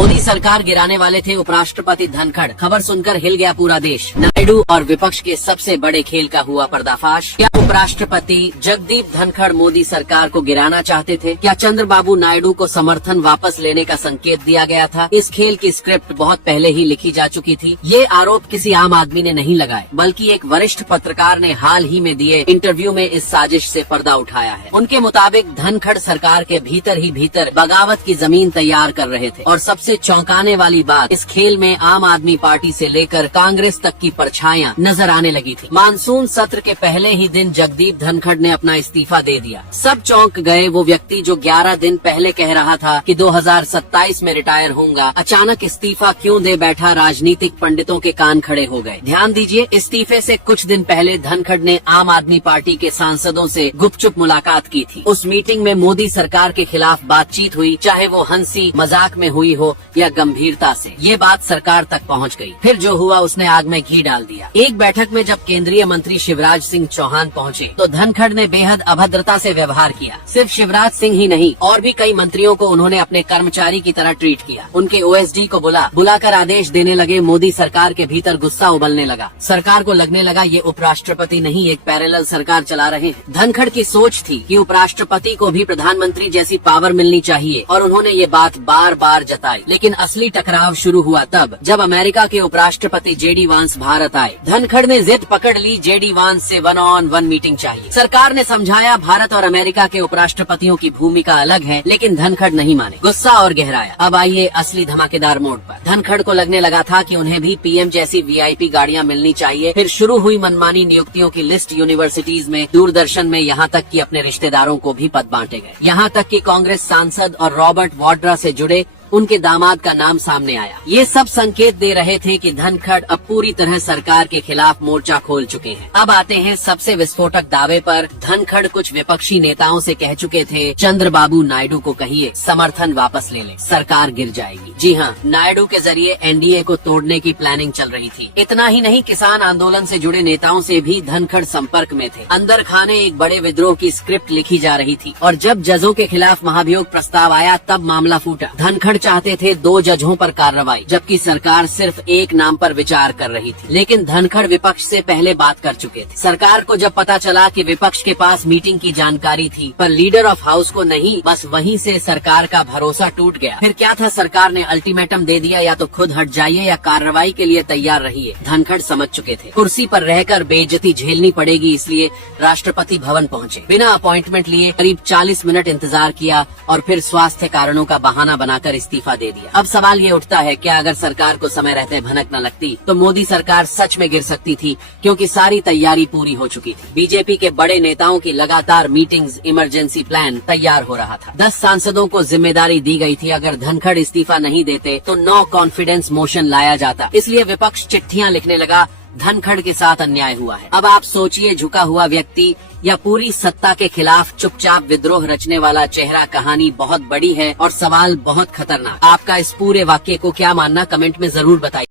मोदी सरकार गिराने वाले थे उपराष्ट्रपति धनखड़। खबर सुनकर हिल गया पूरा देश। नायडू और विपक्ष के सबसे बड़े खेल का हुआ पर्दाफाश। क्या उपराष्ट्रपति जगदीप धनखड़ मोदी सरकार को गिराना चाहते थे? क्या चंद्रबाबू नायडू को समर्थन वापस लेने का संकेत दिया गया था? इस खेल की स्क्रिप्ट बहुत पहले ही लिखी जा चुकी थी। ये आरोप किसी आम आदमी ने नहीं लगाए, बल्कि एक वरिष्ठ पत्रकार ने हाल ही में दिए इंटरव्यू में इस साजिश से पर्दा उठाया है। उनके मुताबिक धनखड़ सरकार के भीतर ही भीतर बगावत की जमीन तैयार कर रहे थे। और सबसे चौंकाने वाली बात, इस खेल में आम आदमी पार्टी से लेकर कांग्रेस तक की परछाइयां नजर आने लगी थी। मानसून सत्र के पहले ही दिन जगदीप धनखड़ ने अपना इस्तीफा दे दिया। सब चौंक गए। वो व्यक्ति जो 11 दिन पहले कह रहा था कि 2027 में रिटायर होऊंगा, अचानक इस्तीफा क्यों दे बैठा? राजनीतिक पंडितों के कान खड़े हो गए। ध्यान दीजिए, इस्तीफे से कुछ दिन पहले धनखड़ ने आम आदमी पार्टी के सांसदों से गुपचुप मुलाकात की थी। उस मीटिंग में मोदी सरकार के खिलाफ बातचीत हुई, चाहे वो हंसी मजाक में हुई हो या गंभीरता से। ये बात सरकार तक पहुंच गई। फिर जो हुआ उसने आग में घी डाल दिया। एक बैठक में जब केंद्रीय मंत्री शिवराज सिंह चौहान पहुंचे तो धनखड़ ने बेहद अभद्रता से व्यवहार किया। सिर्फ शिवराज सिंह ही नहीं, और भी कई मंत्रियों को उन्होंने अपने कर्मचारी की तरह ट्रीट किया। उनके ओएसडी को बुलाकर आदेश देने लगे। मोदी सरकार के भीतर गुस्सा उबलने लगा। सरकार को लगने लगा ये उपराष्ट्रपति नहीं, एक पैरेलल सरकार चला रहे हैं। धनखड़ की सोच थी कि उपराष्ट्रपति को भी प्रधानमंत्री जैसी पावर मिलनी चाहिए, और उन्होंने ये बात बार बार जताई। लेकिन असली टकराव शुरू हुआ तब जब अमेरिका के उपराष्ट्रपति जेडी वांस भारत आए। धनखड़ ने जिद पकड़ ली, जेडी वांस से 1-on-1 मीटिंग चाहिए। सरकार ने समझाया भारत और अमेरिका के उपराष्ट्रपतियों की भूमिका अलग है, लेकिन धनखड़ नहीं माने। गुस्सा और गहराया। अब आइए असली धमाकेदार मोड़ पर। धनखड़ को लगने लगा था कि उन्हें भी पीएम जैसी वीआईपी गाड़ियां मिलनी चाहिए। फिर शुरू हुई मनमानी नियुक्तियों की लिस्ट। यूनिवर्सिटीज में, दूरदर्शन में, यहाँ तक कि अपने रिश्तेदारों को भी पद बांटे गए। यहाँ तक कि कांग्रेस सांसद और रॉबर्ट वाड्रा से जुड़े उनके दामाद का नाम सामने आया। ये सब संकेत दे रहे थे कि धनखड़ अब पूरी तरह सरकार के खिलाफ मोर्चा खोल चुके हैं। अब आते हैं सबसे विस्फोटक दावे पर। धनखड़ कुछ विपक्षी नेताओं से कह चुके थे, चंद्रबाबू नायडू को कहिए समर्थन वापस ले ले, सरकार गिर जाएगी। जी हाँ, नायडू के जरिए एनडीए को तोड़ने की प्लानिंग चल रही थी। इतना ही नहीं, किसान आंदोलन से जुड़े नेताओं से भी धनखड़ संपर्क में थे। अंदर खाने एक बड़े विद्रोह की स्क्रिप्ट लिखी जा रही थी। और जब जजों के खिलाफ महाभियोग प्रस्ताव आया तब मामला फूटा। धनखड़ चाहते थे 2 जजों पर कार्रवाई, जबकि सरकार सिर्फ एक नाम पर विचार कर रही थी। लेकिन धनखड़ विपक्ष से पहले बात कर चुके थे। सरकार को जब पता चला कि विपक्ष के पास मीटिंग की जानकारी थी पर लीडर ऑफ हाउस को नहीं, बस वहीं से सरकार का भरोसा टूट गया। फिर क्या था, सरकार ने अल्टीमेटम दे दिया, या तो खुद हट जाइए या कार्रवाई के लिए तैयार रहिए। धनखड़ समझ चुके थे कुर्सी पर रहकर बेइज्जती झेलनी पड़ेगी, इसलिए राष्ट्रपति भवन पहुंचे। बिना अपॉइंटमेंट लिए करीब 40 मिनट इंतजार किया और फिर स्वास्थ्य कारणों का बहाना बनाकर इस्तीफा दे दिया। अब सवाल ये उठता है, क्या अगर सरकार को समय रहते भनक न लगती तो मोदी सरकार सच में गिर सकती थी? क्योंकि सारी तैयारी पूरी हो चुकी थी। बीजेपी के बड़े नेताओं की लगातार मीटिंग्स, इमरजेंसी प्लान तैयार हो रहा था। 10 सांसदों को जिम्मेदारी दी गई थी। अगर धनखड़ इस्तीफा नहीं देते तो नो कॉन्फिडेंस मोशन लाया जाता। इसलिए विपक्ष चिट्ठियां लिखने लगा, धनखड़ के साथ अन्याय हुआ है। अब आप सोचिए, झुका हुआ व्यक्ति या पूरी सत्ता के खिलाफ चुपचाप विद्रोह रचने वाला चेहरा। कहानी बहुत बड़ी है और सवाल बहुत खतरनाक। आपका इस पूरे वाक्य को क्या मानना, कमेंट में जरूर बताइए।